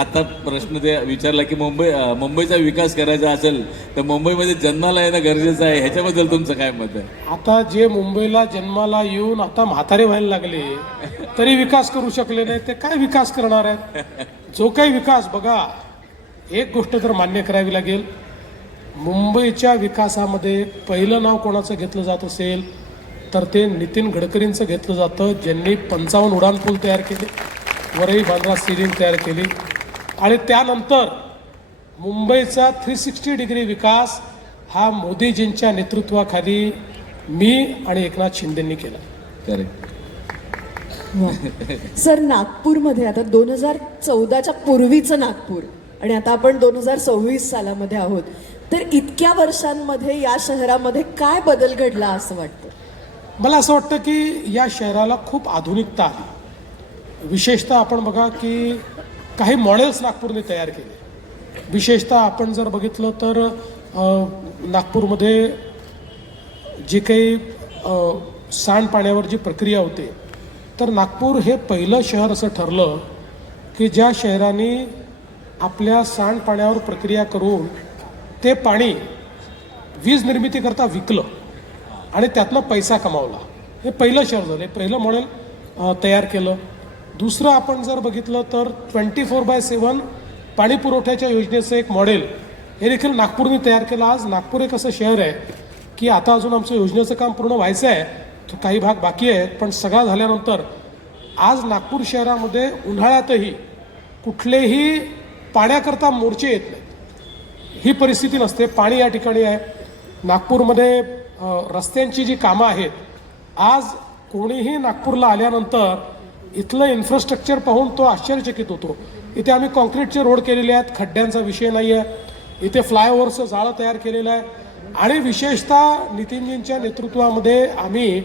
आता प्रश्न ते विचारला की मुंबईचा विकास करायचा असेल तर मुंबईमध्ये जन्माला येणं गरजेचं आहे, ह्याच्याबद्दल तुमचं काय मत आहे? आता जे मुंबईला जन्माला येऊन आता म्हातारे व्हायला लागले तरी विकास करू शकले नाही, ते काय विकास करणार आहेत? जो काही विकास बघा, एक गोष्ट तर मान्य करावी लागेल, मुंबईच्या विकासामध्ये पहिलं नाव कोणाचं घेतलं जात असेल तर ते नितीन गडकरींचं घेतलं जातं, ज्यांनी 55 उड्डाणपूल तयार केले, वरई बांद्रा स्टेडियम तयार केली, आणि त्यानंतर मुंबईचा 360 डिग्री विकास हा मोदीजींच्या नेतृत्वाखाली मी आणि एकनाथ शिंदेंनी केला. करेक्ट. सर, नागपूरमध्ये आता 2014च्या पूर्वीचं नागपूर आणि आता आपण 2026 सालामध्ये आहोत, तर इतक्या वर्षांमध्ये या शहरामध्ये काय बदल घडला असं वाटतं? मला असं वाटतं की या शहराला खूप आधुनिकता आली. विशेषतः आपण बघा की काही मॉडेल्स नागपूरने तयार केले. विशेषतः आपण जर बघितलं तर नागपूरमध्ये जी काही सांडपाण्यावर जी प्रक्रिया होते, तर नागपूर हे पहिलं शहर असं ठरलं की ज्या शहराने आपल्या सांडपाण्यावर प्रक्रिया करून ते पाणी वीज निर्मितीकरता विकलं आणि त्यातनं पैसा कमावला. हे पहिलं शहर झालं, हे पहिलं मॉडेल तयार केलं. दुसरं आपण जर बघितलं तर 24/7 पाणी पुरवठ्याच्या योजनेचं एक मॉडेल हे देखील नागपूरने तयार केलं. आज नागपूर एक असं शहर आहे की आता अजून आमचं योजनेचं काम पूर्ण व्हायचं आहे, काही भाग बाकी आहेत, पण सगळा झाल्यानंतर आज नागपूर शहरामध्ये उन्हाळ्यातही कुठलेही पाण्याकरता मोर्चे येत नाहीत, ही परिस्थिती नसते. पाणी या ठिकाणी आहे. नागपूरमध्ये रस्त्यांची जी कामं आहेत, आज कोणीही नागपूरला आल्यानंतर इथलं इन्फ्रास्ट्रक्चर पाहून तो आश्चर्यचकित होतो. इथे आम्ही कॉन्क्रीटचे रोड केलेले आहेत, खड्ड्यांचा विषय नाही आहे, इथे फ्लायओव्हरचं जाळं तयार केलेलं आहे, आणि विशेषतः नितीनजींच्या नेतृत्वामध्ये आम्ही